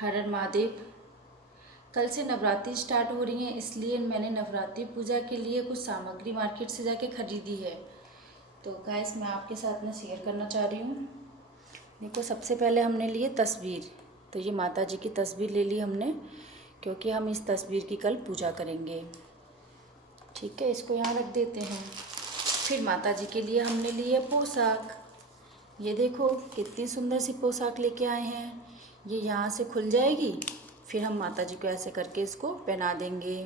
हर हर महादेव। कल से नवरात्रि स्टार्ट हो रही है, इसलिए मैंने नवरात्रि पूजा के लिए कुछ सामग्री मार्केट से जाके खरीदी है। तो गाइस मैं आपके साथ में शेयर करना चाह रही हूँ। देखो, सबसे पहले हमने लिए तस्वीर। तो ये माता जी की तस्वीर ले ली हमने, क्योंकि हम इस तस्वीर की कल पूजा करेंगे। ठीक है, इसको यहाँ रख देते हैं। फिर माता जी के लिए हमने लिए पोशाक। ये देखो कितनी सुंदर सी पोशाक लेके आए हैं। ये यहाँ से खुल जाएगी, फिर हम माता जी को ऐसे करके इसको पहना देंगे।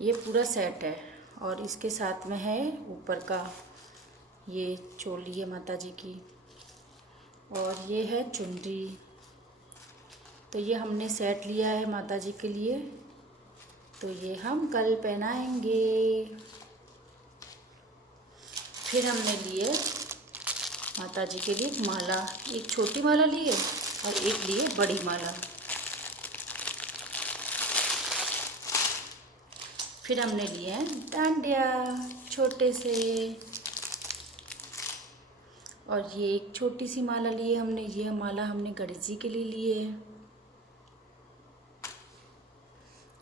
ये पूरा सेट है। और इसके साथ में है ऊपर का ये चोली है माता जी की, और ये है चुनरी। तो ये हमने सेट लिया है माता जी के लिए, तो ये हम कल पहनाएंगे। फिर हमने लिए माता जी के लिए एक माला, एक छोटी माला ली है और एक लिए बड़ी माला। फिर हमने लिए हैं डांडिया छोटे से, और ये एक छोटी सी माला ली है हमने। ये माला हमने गणेश जी के लिए ली है।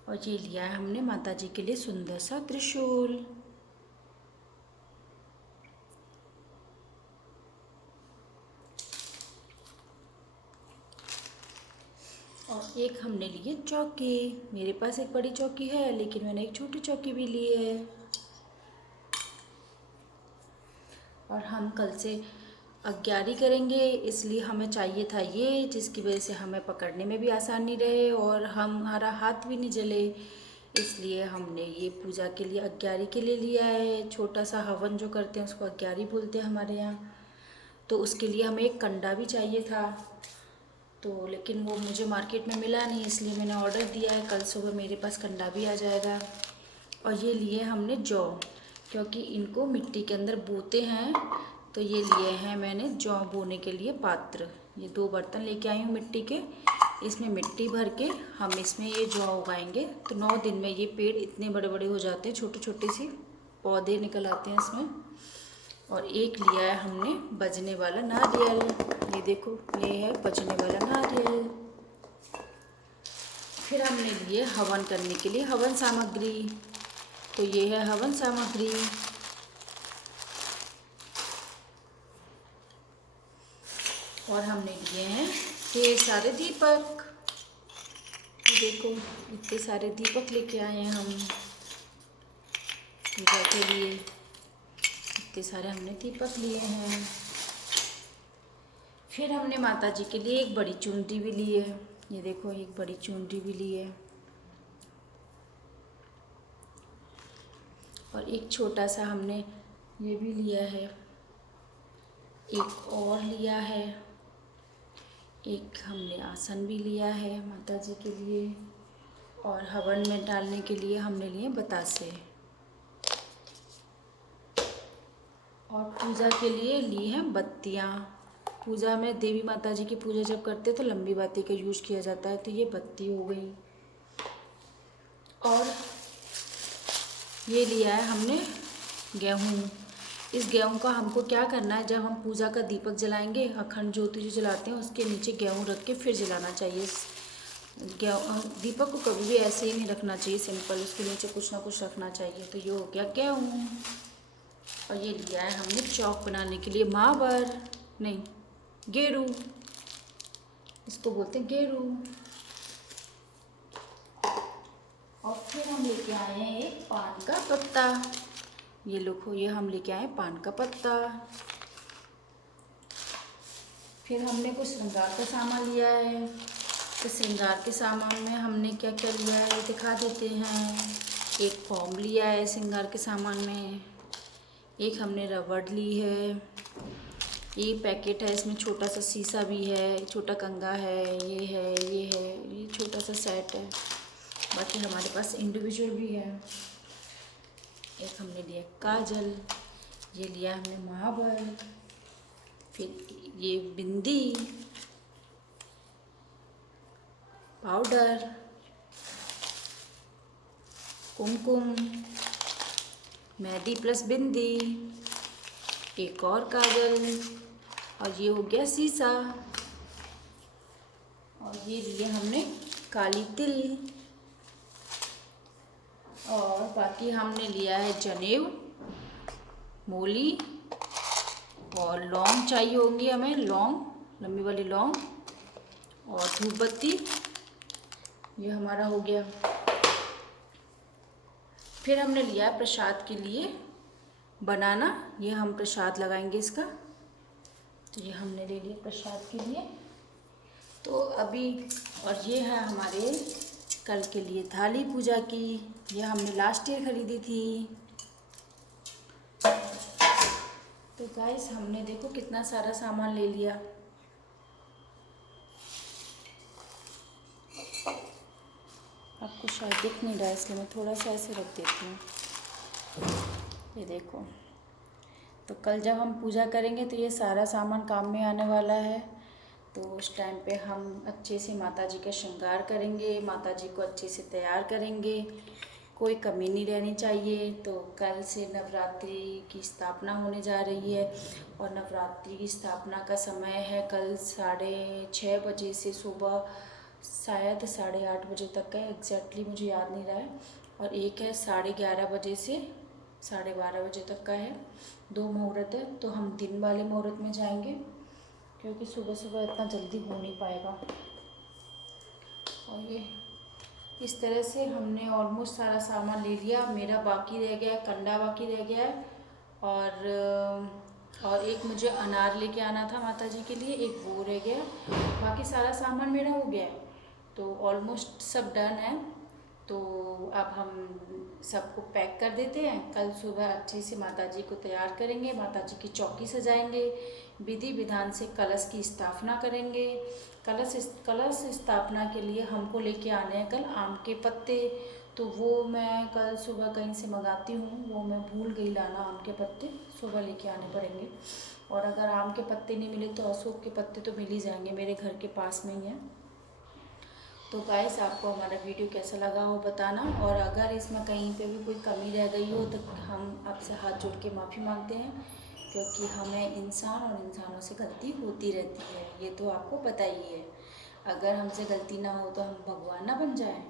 और ये लिया है हमने माता जी के लिए सुंदर सा त्रिशूल। और एक हमने लिए चौकी। मेरे पास एक बड़ी चौकी है, लेकिन मैंने एक छोटी चौकी भी ली है। और हम कल से अग्यारी करेंगे, इसलिए हमें चाहिए था ये, जिसकी वजह से हमें पकड़ने में भी आसानी रहे और हमारा हाथ भी नहीं जले। इसलिए हमने ये पूजा के लिए अग्यारी के लिए लिया है। छोटा सा हवन जो करते हैं उसको अग्यारी बोलते हैं हमारे यहाँ। तो उसके लिए हमें एक कंडा भी चाहिए था, तो लेकिन वो मुझे मार्केट में मिला नहीं, इसलिए मैंने ऑर्डर दिया है। कल सुबह मेरे पास कंडा भी आ जाएगा। और ये लिए हमने जौ, क्योंकि इनको मिट्टी के अंदर बोते हैं। तो ये लिए हैं मैंने जौ बोने के लिए पात्र। ये 2 बर्तन लेके आई हूँ मिट्टी के। इसमें मिट्टी भर के हम इसमें ये जौ उगाएंगे। तो 9 दिन में ये पेड़ इतने बड़े बड़े हो जाते हैं, छोटे छोटे सी पौधे निकल आते हैं इसमें। और एक लिया है हमने बजने वाला नारियल। ये देखो, ये है बजने वाला नारियल। फिर हमने लिए हवन करने के लिए हवन सामग्री। तो ये है हवन सामग्री। और हमने लिए हैं ढेर सारे दीपक। देखो इतने सारे दीपक लेके आए हैं हम पूजा के लिए। इतने सारे हमने दीपक लिए हैं। फिर हमने माता जी के लिए एक बड़ी चुनरी भी ली है। ये देखो, एक बड़ी चुनरी भी ली है। और एक छोटा सा हमने ये भी लिया है। एक और लिया है। एक हमने आसन भी लिया है माता जी के लिए। और हवन में डालने के लिए हमने लिए बतासे। और पूजा के लिए ली हैं बत्तियाँ। पूजा में देवी माता जी की पूजा जब करते तो लंबी बाती का यूज़ किया जाता है, तो ये बत्ती हो गई। और ये लिया है हमने गेहूँ। इस गेहूँ का हमको क्या करना है, जब हम पूजा का दीपक जलाएंगे, अखंड ज्योति जो जलाते हैं उसके नीचे गेहूँ रख के फिर जलाना चाहिए। गेहूँ दीपक को कभी भी ऐसे ही नहीं रखना चाहिए सिंपल, उसके नीचे कुछ ना कुछ रखना चाहिए। तो ये हो गया गेहूँ। और ये लिया है हमने चौक बनाने के लिए मावर, नहीं गेरू, इसको बोलते हैं गेरू। और फिर हम लेके आए हैं एक पान का पत्ता। ये लो, ये हम लेके आए पान का पत्ता। फिर हमने कुछ श्रृंगार का सामान लिया है। तो श्रृंगार के सामान में हमने क्या क्या लिया है दिखा देते हैं। एक फॉर्म लिया है श्रृंगार के सामान में। एक हमने रबड़ ली है। ये पैकेट है, इसमें छोटा सा शीशा भी है, छोटा कंघा है, ये है, ये है, ये छोटा सा सेट है। बाकी हमारे पास इंडिविजुअल भी है। एक हमने लिया काजल, ये लिया हमने महावर। फिर ये बिंदी, पाउडर, कुमकुम, मेहंदी प्लस बिंदी, एक और काजल, और ये हो गया शीशा। और ये लिए हमने काली तिल, और बाकी हमने लिया है जनेऊ, मूली और लौंग चाहिए होंगी हमें, लौंग, लंबी वाली लौंग, और धूप बत्ती। ये हमारा हो गया। फिर हमने लिया प्रसाद के लिए बनाना, ये हम प्रसाद लगाएंगे इसका। तो ये हमने ले लिया प्रसाद के लिए। तो अभी, और ये है हमारे कल के लिए थाली पूजा की, ये हमने लास्ट ईयर खरीदी थी। तो गाइस हमने देखो कितना सारा सामान ले लिया। आपको शायद दिख नहीं रहा है इसलिए मैं थोड़ा सा ऐसे रख देती हूँ। ये देखो, तो कल जब हम पूजा करेंगे तो ये सारा सामान काम में आने वाला है। तो उस टाइम पे हम अच्छे से माता जी का श्रृंगार करेंगे, माता जी को अच्छे से तैयार करेंगे, कोई कमी नहीं रहनी चाहिए। तो कल से नवरात्रि की स्थापना होने जा रही है, और नवरात्रि की स्थापना का समय है कल 6:30 बजे से सुबह शायद 8:30 बजे तक का, एग्जैक्टली मुझे याद नहीं रहा है। और एक है 11:30 बजे से 12:30 बजे तक का है। 2 मुहूर्त है। तो हम दिन वाले मुहूर्त में जाएंगे, क्योंकि सुबह सुबह इतना जल्दी हो नहीं पाएगा। और ये इस तरह से हमने ऑलमोस्ट सारा सामान ले लिया। मेरा बाकी रह गया है, कंडा बाकी रह गया है, और एक मुझे अनार लेके आना था माता जी के लिए, एक वो रह गया। बाकी सारा सामान मेरा हो गया है। तो ऑलमोस्ट सब डन है। तो अब हम सबको पैक कर देते हैं। कल सुबह अच्छे से माता जी को तैयार करेंगे, माता जी की चौकी सजाएंगे, विधि विधान से कलश की स्थापना करेंगे। कलश स्थापना के लिए हमको लेके आने हैं कल आम के पत्ते। तो वो मैं कल सुबह कहीं से मंगाती हूँ, वो मैं भूल गई लाना। आम के पत्ते सुबह लेके आने पड़ेंगे। और अगर आम के पत्ते नहीं मिले तो अशोक के पत्ते तो मिल ही जाएंगे, मेरे घर के पास में ही है। तो गाइस आपको हमारा वीडियो कैसा लगा हो बताना, और अगर इसमें कहीं पे भी कोई कमी रह गई हो तो हम आपसे हाथ जोड़ के माफ़ी मांगते हैं, क्योंकि हमें इंसान और इंसानों से गलती होती रहती है, ये तो आपको पता ही है। अगर हमसे गलती ना हो तो हम भगवान ना बन जाएं।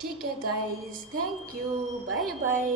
ठीक है guys, thank you, bye bye.